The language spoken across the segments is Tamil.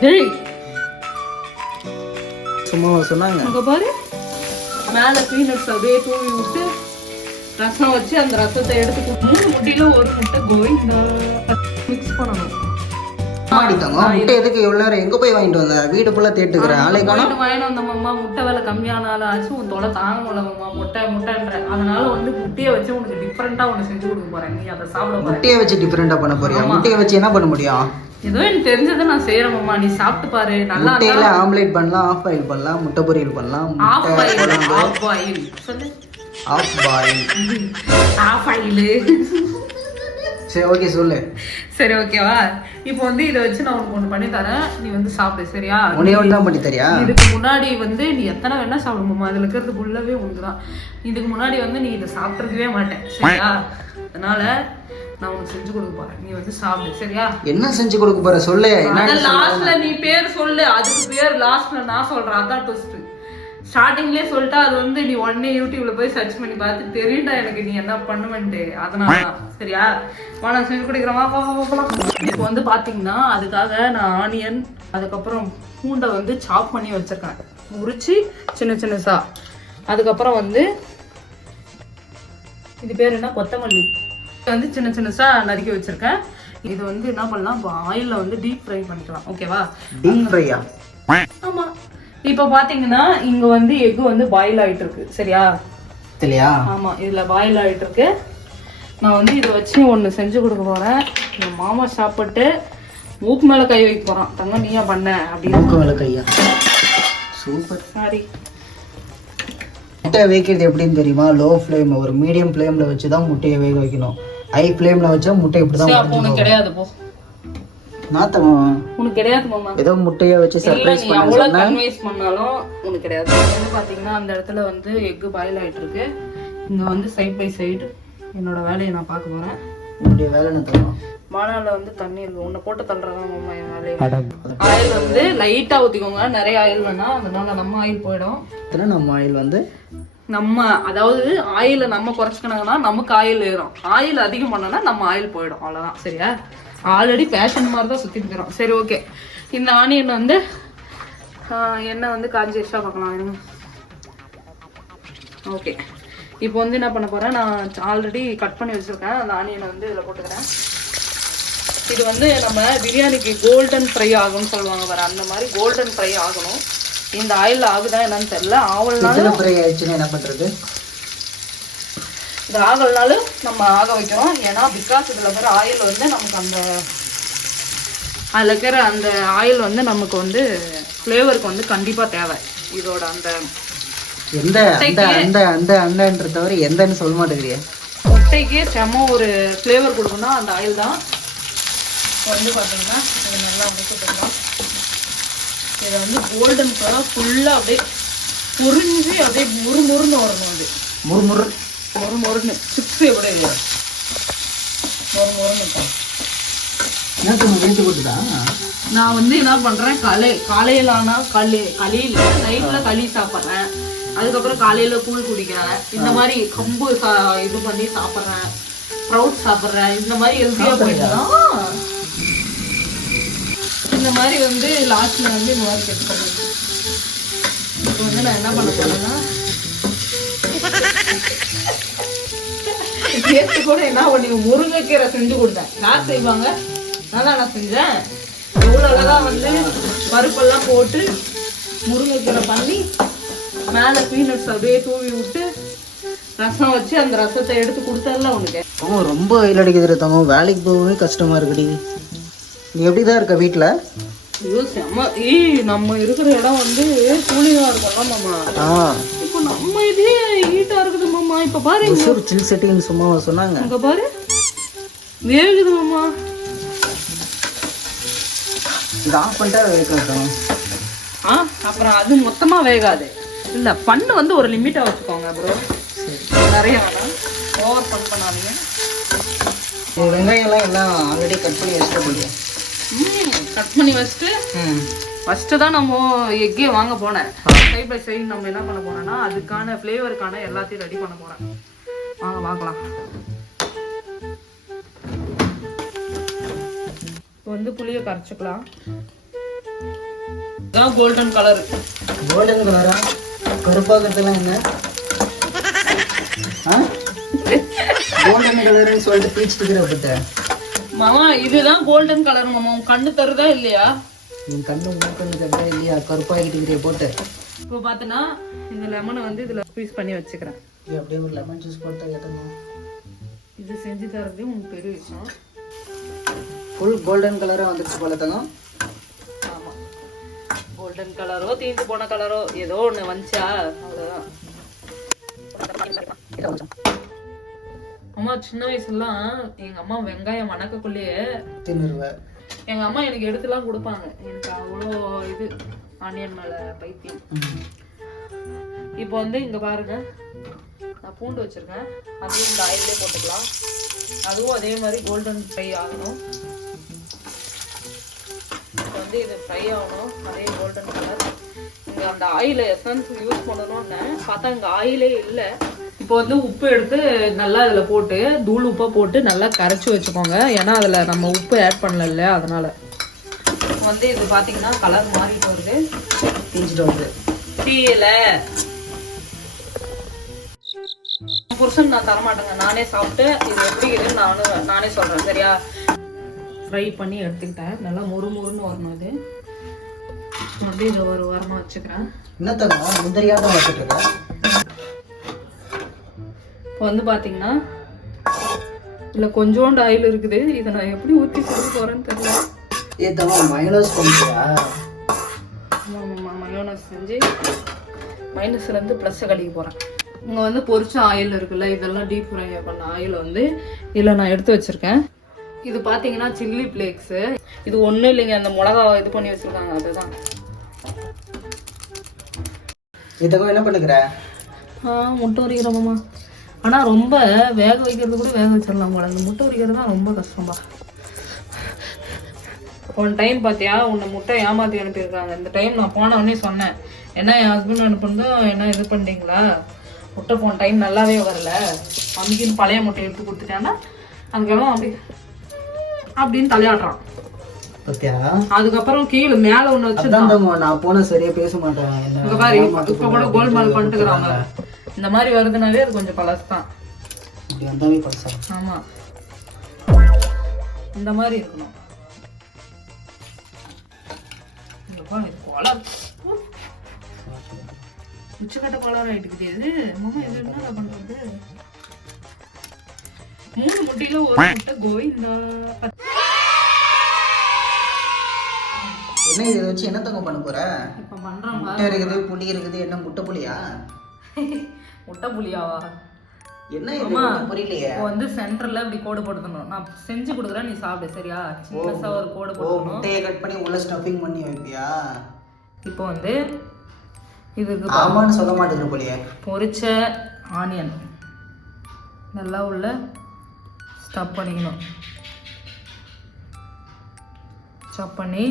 டேய் சும்மா சொன்னாங்க. அங்க பாரு, மேல பீனட்ஸ் அப்படியே தூவி விட்டு ரசம் வச்சு அந்த ரசத்தை எடுத்து 3 முட்டையில 1 முட்டை கோவிந்தா மிக்ஸ் பண்ணணும். முட்டை எதுக்கு எவ்வளவு நேரம் எங்க போய் வாங்கிட்டு வந்த? வீடு ஃபுல்லா தேட்டுக்கிறேன். வாங்கிட்டு வந்தோம்மா. முட்டை விலை கம்மியானாலும் ஆச்சு, உன் தொலை தாங்க முடியலம்மா. முட்டைன்ற அதனால வந்து முட்டையை வச்சு உனக்கு டிஃப்ரெண்டா ஒன்று செஞ்சு கொடுக்க போறேன். நீ அதை சாப்பிட போற. முட்டையை வச்சு டிஃப்ரெண்டா பண்ண போறியா? முட்டையை வச்சு என்ன பண்ண முடியும்? ஏதோ எனக்கு தெரிஞ்சதை நான் செய்யறேன்மா, நீ சாப்பிட்டு பாரு. நல்லா முட்டையில ஆம்லெட் பண்ணலாம், ஆஃப் பாயில் பண்ணலாம், முட்டை பொரியல் பண்ணலாம். ஆஃப் பாயில் சொல்லு. Half boil. Half boil. சரி ஓகே சொல்லு. சரி ஓகேவா? இப்போ வந்து இதை வச்சு நான் உனக்கு ஒன்று பண்ணி தரேன், நீ வந்து சாப்பிடு சரியா? உன்னையோட தான் பண்ணி தரியா? இதுக்கு முன்னாடி வந்து நீ எத்தனை வேணா சாப்பிடுமா, அதுல இருக்கிறது ஃபுல்லாவே உனக்கு தான். இதுக்கு முன்னாடி வந்து நீ இதை சாப்பிட்ருக்கவே மாட்டேன் சரியா? அதனால நான் உனக்கு செஞ்சு கொடுக்க போறேன், நீ வந்து சாப்பிடு சரியா? என்ன செஞ்சு கொடுக்க போற சொல்லு. லாஸ்ட்ல நீ பேர் சொல்லு, அதுக்கு பேர் லாஸ்ட்ல நான் சொல்றேன். அதான் ட்விஸ்ட். ஸ்டார்டிங்லேயே சொல்லிட்டா அது வந்து நீ உடனே யூடியூப்ல போய் சர்ச் பண்ணி பார்த்து தெரியுண்டா எனக்கு நீ என்ன பண்ணுவேன்ட்டு. அதனால சரியா? நான் செஞ்சு கொடுக்குறேன். இப்போ வந்து பாத்தீங்கன்னா அதுக்காக நான் ஆனியன் அதுக்கப்புறம் பூண்டை வந்து சாப் பண்ணி வச்சிருக்கேன், உரிச்சு சின்ன சின்னசா. அதுக்கப்புறம் வந்து இது பேர் என்ன, கொத்தமல்லி வந்து சின்ன சின்னசா நறுக்கி வச்சிருக்கேன். இது வந்து என்ன பண்ணலாம், ஆயில்ல வந்து டீப் ஃப்ரை பண்ணிக்கலாம். ஓகேவா? டீப் ஃப்ரையா? ஆமா. இப்போ பாத்தீங்கன்னா இங்க வந்து எக் வந்து பாயில் ஆயிட்டு இருக்கு சரியா? இல்லையா? ஆமா, இதுல பாயில் ஆயிட்டு இருக்கு. நான் வந்து இதை வச்சு ஒண்ணு செஞ்சு கொடுக்க போறேன். என் மாமா சாப்பிட்டு மூக்கு மேல கை வைக்க போறான். தங்க நீயா பண்ண அப்படின்னு. மூக்கு மேல கையா? சூப்பர். சாரி. முட்டை வேகிறது எப்படின்னு தெரியுமா? லோ ஃப்ளேம், ஒரு மீடியம் ஃப்ளேம்ல வச்சு தான் முட்டையை வேக வைக்கணும். ஹை ஃப்ளேம்ல வச்சா முட்டை இப்படி தான். உனக்கு கிடையாது போ. நாத்தமா உனக்கு கிடையாது மாமா. ஏதோ முட்டைய வச்சு சர்ப்ரைஸ் பண்ண அவ்வளவு கன்வைஸ் பண்ணாலும் உனக்கு கிடையாது. வந்து பாத்தீங்கன்னா அந்த இடத்துல வந்து எக் பாயில் ஆயிட்டு இருக்கு. இங்க வந்து சைட் பை சைடு என்னோட வேலையை நான் பார்க்க போறேன். உன்னுடைய வேலை என்ன தெரியும்? வானல்ல வந்து தண்ணி உன்னை போட்டு தள்ளுறதான் மாமா என் வேலையை. ஆயில் வந்து லைட்டா ஊத்திக்கோங்க, நிறைய ஆயில் வேணா, அதனால நம்ம ஆயில் போயிடும். நம்ம ஆயில் வந்து நம்ம அதாவது ஆயில நம்ம குறைச்சிக்கணும்னா நமக்கு ஆயில் ஏறும். ஆயில் அதிகம் பண்ணோம்னா நம்ம ஆயில் போயிடும். அவ்வளவுதான் சரியா? ஆல்ரெடி பேஷன் மாதிரி தான் சுத்திட்டு இருக்கிறோம். சரி ஓகே. இந்த ஆனியன் வந்து எண்ணெய் வந்து காஞ்சி எக்ஸ்ட்ரா பார்க்கலாம். ஓகே. இப்போ வந்து என்ன பண்ண போறேன், நான் ஆல்ரெடி கட் பண்ணி வச்சிருக்கேன் அந்த ஆனியனை வந்து இதில் போட்டுக்கிறேன். இது வந்து நம்ம பிரியாணிக்கு கோல்டன் ஃப்ரை ஆகும்னு சொல்லுவாங்க பாரு, அந்த மாதிரி கோல்டன் ஃப்ரை ஆகணும். இந்த ஆயில் ஆகுதா என்னன்னு தெரியல. ஆவல்னாலும் ஃப்ரை ஆயிடுச்சுன்னா என்ன பண்றது? இது ஆகலனாலும் நம்ம ஆக வைக்கிறோம். ஏன்னா பிகாஸ் இதில் இருக்கிற ஆயில் வந்து நமக்கு அந்த அதில் இருக்கிற அந்த ஆயில் வந்து நமக்கு வந்து ஃப்ளேவருக்கு வந்து கண்டிப்பாக தேவை. இதோட அந்த எந்த அந்த அந்த அண்டன்ற தவிர எந்தன்னு சொல்ல மாட்டேங்கிறியா? முட்டைக்கு செம ஒரு ஃப்ளேவர் கொடுக்கணும்னா அந்த ஆயில் தான். வந்து பார்த்தீங்கன்னா இது நல்லா முடிச்சுக்கலாம். இதை வந்து கோல்டன் கலர் ஃபுல்லாக அப்படியே பொரிஞ்சு அப்படியே முறுமுறுன்னு வரணும். அது முறுமுறு மொறுன்னு சிப்ஸ் எப்படி மொறுன்னு. நான் வந்து என்ன பண்றேன், காலையில ஆனா களியில நைட்ல களி சாப்பிட்றேன். அதுக்கப்புறம் காலையில கூழ் குடிக்கிறேன். இந்த மாதிரி கம்பு இது பண்ணி சாப்பிட்றேன், ஸ்ப்ரவுட் சாப்பிட்றேன். இந்த மாதிரி ஹெல்த்தியா போயிட்டுனா இந்த மாதிரி வந்து லாஸ்ட்ல வந்து இந்த மாதிரி செட் பண்ணுறேன். இப்போ வந்து நான் என்ன பண்ண போறேன்னா, நேற்று கூட என்ன பண்ணி முருங்கைக்கீரை செஞ்சு கொடுத்தேன். யார் செய்வாங்க? நான் செஞ்சேன். எவ்வளோ அழகா வந்து பருப்பெல்லாம் போட்டு முருங்கைக்கீரை பண்ணி மேலே பீனட்ஸ் அப்படியே தூவி விட்டு ரசம் வச்சு அந்த ரசத்தை எடுத்து கொடுத்தல உனக்கு. ரொம்ப வெயில் அடிக்குது தங்க, வேலைக்கு போகவே கஷ்டமா இருக்குடி. நீ எப்படிதான் இருக்க வீட்டில்? ஐயோ செம்ம. நம்ம இருக்கிற இடம் வந்து கூலிங்கா இருக்கும் மாமா. இப்போ நம்ம இதே ஹீட்டா இருக்குது மாமா. இப்ப பாரு சில் செட்டிங் சும்மா சொன்னாங்க. அங்க பாரு வேகுது மாமா. இது ஆஃப் பண்ணிட்டா வேகாது. அப்புறம் அது மொத்தமா வேகாது. இல்ல பண்ணு வந்து ஒரு லிமிட்டா வச்சுக்கோங்க ப்ரோ. நிறைய வேணாம், ஓவர் பண் பண்ணாதீங்க. வெங்காயம் எல்லாம் ஆல்ரெடி கட் பண்ணி வச்சுட்டு கட் பண்ணி வச்சுட்டு ஃபஸ்ட்டு தான் நம்ம எக்கே வாங்க போனேன். சைட் பை சைடு நம்ம என்ன பண்ண போறோம்னா அதுக்கான ஃப்ளேவருக்கான எல்லாத்தையும் ரெடி பண்ண போறேன். வாங்க பார்க்கலாம். இப்போ வந்து புளியை கரைச்சிக்கலாம். இதான் கோல்டன் கலர். கோல்டன் கலரா? கருப்பாக்கிறதுலாம் என்ன? கோல்டன் கலர்னு சொல்லிட்டு பீச்சிட்டு இருக்கிற பத்த மாமா. இதுதான் கோல்டன் கலர் மாமா. உன் கண்ணு தருதா இல்லையா? என் கண்ணு மூக்கண்ணு தருதா இல்லையா? கருப்பாகிட்டு இருக்கிற போட்டு. இப்போ பார்த்தனா இந்த லெமனை வந்து இதுல ஸ்குவீஸ் பண்ணி வச்சுக்கிறேன். இது அப்படியே ஒரு லெமன் ஜூஸ் போட்டு கேட்டணும். இது செஞ்சு தரதே உங்களுக்கு பெரிய விஷயம். ஃபுல் கோல்டன் கலராக வந்துருச்சு போல தங்கம். ஆமாம், கோல்டன் கலரோ தீந்து போன கலரோ ஏதோ ஒன்று வந்துச்சா அவ்வளோதான். அம்மா சின்ன வயசுலாம் எங்கள் அம்மா வெங்காயம் வணக்கக்குள்ளேயே தின்னுருவேன். எங்கள் அம்மா எனக்கு எடுத்துலாம் கொடுப்பாங்க. எனக்கு அவ்வளோ இது ஆனியன் மேலே பைத்தியம். இப்போ வந்து இங்கே பாருங்க, நான் பூண்டு வச்சுருக்கேன். அதையும் இந்த ஆயிலே போட்டுக்கலாம். அதுவும் அதே மாதிரி கோல்டன் ஃப்ரை ஆகணும். இப்போ வந்து இது ஃப்ரை ஆகணும், அதே கோல்டன் கலர். இங்கே அந்த ஆயிலை எசன்ஸ் யூஸ் பண்ணணும்னு பார்த்தா இங்கே ஆயிலே இல்லை. இப்போ வந்து உப்பு எடுத்து நல்லா இதில் போட்டு தூள் உப்பை போட்டு நல்லா கரைச்சி வச்சுக்கோங்க. ஏன்னா அதில் நம்ம உப்பு ஆட் பண்ணல இல்லையா, அதனால் வந்து இது பார்த்தீங்கன்னா கலர் மாறிட்டு வருது, தீஞ்சிட்டு வருது. தீயலை புருஷன் நான் தரமாட்டேங்க, நானே சாப்பிட்டு இது எப்படி இருக்குன்னு நானே சொல்கிறேன். சரியா? ஃப்ரை பண்ணி எடுத்துக்கிட்டேன். நல்லா முறுமுறுன்னு வரணும். இது அப்படியே இதை ஒரு வாரமாக வச்சுக்கிறேன். என்னத்தங்க முந்திரியாக தான் வச்சுட்ருக்கேன். இப்போ வந்து பார்த்தீங்கன்னா இல்லை கொஞ்சோண்டு ஆயில் இருக்குது. இதை நான் எப்படி ஊற்றி கொடுக்க போகிறேன்னு தெரியல. ஏத்தம்மா மயோனஸ் பண்ணுறியா? ஆமாம், மயோனஸ் செஞ்சு மைனஸ்லேருந்து ப்ளஸ்ஸை கழிக்க போகிறேன். இங்கே வந்து பொரிச்ச ஆயில் இருக்குல்ல, இதெல்லாம் டீப் ஃப்ரை பண்ண ஆயில் வந்து இதில் நான் எடுத்து வச்சுருக்கேன். இது பார்த்தீங்கன்னா சில்லி ஃப்ளேக்ஸு. இது ஒன்றும் இல்லைங்க, அந்த மிளகா இது பண்ணி வச்சுருக்காங்க, அதுதான். இதுக்கும் என்ன பண்ணுகிற? முட்டை உரிக்கிறோமாம்மா. ஆனால் ரொம்ப வேக வைக்கிறது கூட வேக வச்சிடலாம் போல. இந்த முட்டை உரிக்கிறது தான் ரொம்ப கஷ்டம்பா. ஒன் டைம் பார்த்தியா, உன்னை முட்டை ஏமாற்றி அனுப்பியிருக்காங்க. இந்த டைம் நான் போன உடனே சொன்னேன், என்ன என் ஹஸ்பண்ட் அனுப்புனதும் என்ன இது பண்ணிட்டீங்களா, முட்டை போன டைம் நல்லாவே வரல, அன்னைக்குன்னு பழைய முட்டை எடுத்து கொடுத்துட்டேன்னா அதுக்கெல்லாம் அப்படின்னு தலையாடுறான். அதுக்கப்புறம் கீழே மேலே ஒன்று வச்சு நான் போன சரியா பேச மாட்டேன். இங்கே பாரு, இப்போ கூட கோல்மால் பண்ணிட்டுக்கிறாங்க. இந்த மாதிரி வருதுனாவே அது கொஞ்சம் பழசு தான். ஆமாம், இந்த மாதிரி இருக்கணும். உச்சக்கட்ட கோளாறு ஆயிட்டுக்குது. இது மாமா இது என்ன பண்றது? 3 முட்டையில ஒரு முட்டை கோவிந்தா. என்ன இதை வச்சு என்ன தங்க பண்ண போற? இப்ப பண்றோம். முட்டை இருக்குது, புளி இருக்குது. என்ன முட்டை புளியா? முட்டை புளியாவா? என்ன இது புரியலையே. இப்போ வந்து சென்டர்ல இப்படி கோடு போட்டுக்கணும். நான் செஞ்சு கொடுக்குறேன், நீ சாப்பிடு. சரியா? சின்னசா ஒரு கோடு போட்டுக்கணும். முட்டையை கட் பண்ணி உள்ள ஸ்டஃபிங் பண்ணி வைப்பியா? இப்போ வந்து இதுக்கு ஆமான்னு சொல்ல மாட்டேங்கிற போலியே. பொரிச்ச ஆனியன் நல்லா உள்ள ஸ்டஃப் பண்ணிக்கணும். ஸ்டஃப் பண்ணி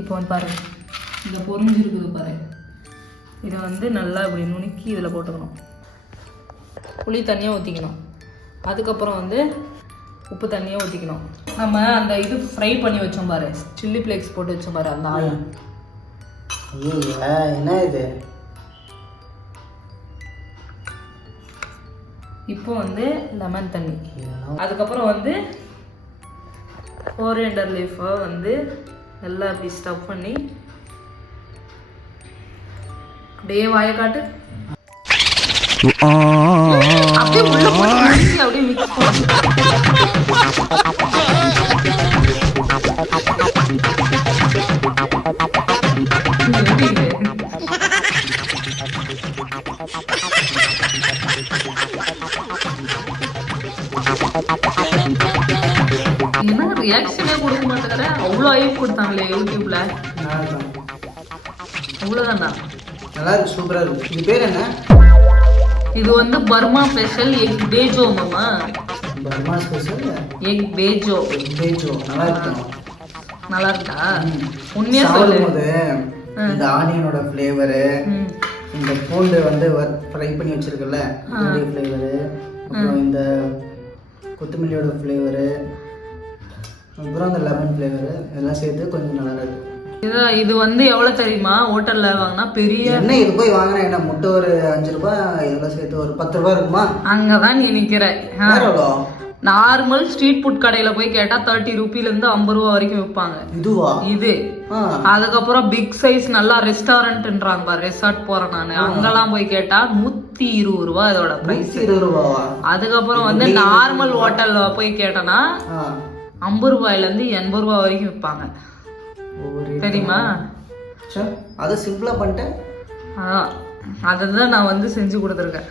இப்போ வந்து பாருங்க, இந்த பொரிஞ்சிருக்குது பாரு, இதை வந்து நல்லா இப்படி நுணுக்கி இதில் போட்டுக்கணும். புளி தண்ணியாக ஊற்றிக்கணும். அதுக்கப்புறம் வந்து உப்பு தண்ணியாக ஊற்றிக்கணும். நம்ம அந்த இது ஃப்ரை பண்ணி வச்சோம் பாரு, சில்லி ஃப்ளேக்ஸ் போட்டு வச்சோம் பாரு, அந்த ஆயில். என்ன இது? இப்போ வந்து லெமன் தண்ணி, அதுக்கப்புறம் வந்து கோரியண்டர் லீஃபை வந்து நல்லா அப்படி ஸ்டஃப் பண்ணி அப்படியே வாயை காட்டு, அப்படியே உள்ள போட்டு அப்படியே மிக்ஸ் பண்ணி என்ன ரியாக்ஷனே கொடுக்க மாட்டேங்கிற. அவ்வளோ ஐப் கொடுத்தாங்களே யூடியூப்ல. அவ்வளோதான்டா. நல்லா இருக்கு, சூப்பரா இருக்கு. இது பேர் என்ன? இது வந்து பர்மா ஸ்பெஷல் எக் பேஜோ மாமா. Burma special egg bejo. Bejo நல்லா இருக்கு. நல்லா இருக்கா? உண்மையா சொல்லும்போது இந்த ஆனியனோட ஃப்ளேவரு, இந்த பூண்டு வந்து ஃப்ரை பண்ணி வச்சிருக்கல அதோட ஃப்ளேவரு, அப்புறம் இந்த கொத்தமல்லியோட ஃப்ளேவரு, அப்புறம் அந்த லெமன் ஃப்ளேவரு எல்லாம் சேர்த்து கொஞ்சம் நல்லா இருக்கு. இது வந்து எவ்வளவு தெரியுமா? ஹோட்டல்ல வாங்கினா பெரிய என்ன இது போய் வாங்கினா என்ன முட்டை ஒரு 5 ரூபாய், இதெல்லாம் சேர்த்து ஒரு 10 ரூபாய் இருக்குமா? அங்கதான் நீ நிக்கிற. நார்மல் ஸ்ட்ரீட் ஃபுட் கடையில போய் கேட்டா 30 ரூபீல இருந்து 50 ரூபா வரைக்கும் விற்பாங்க. இதுவா? இது அதுக்கப்புறம் பிக் சைஸ் நல்லா ரெஸ்டாரண்ட்ன்றாங்க பாரு, ரெசார்ட் போறேன் நானு, அங்கெல்லாம் போய் கேட்டா 120 ரூபா இதோட பிரைஸ். 120 ரூபாவா? அதுக்கப்புறம் வந்து நார்மல் ஹோட்டல்ல போய் கேட்டனா 50 ரூபாயில இருந்து 80 ரூபா வரைக்கும் விற்பாங்க. தெரியுமா? அதை சிம்பிளா பண்ணிட்டேன். அதான் நான் வந்து செஞ்சு கொடுத்துருக்கேன்.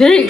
டேய்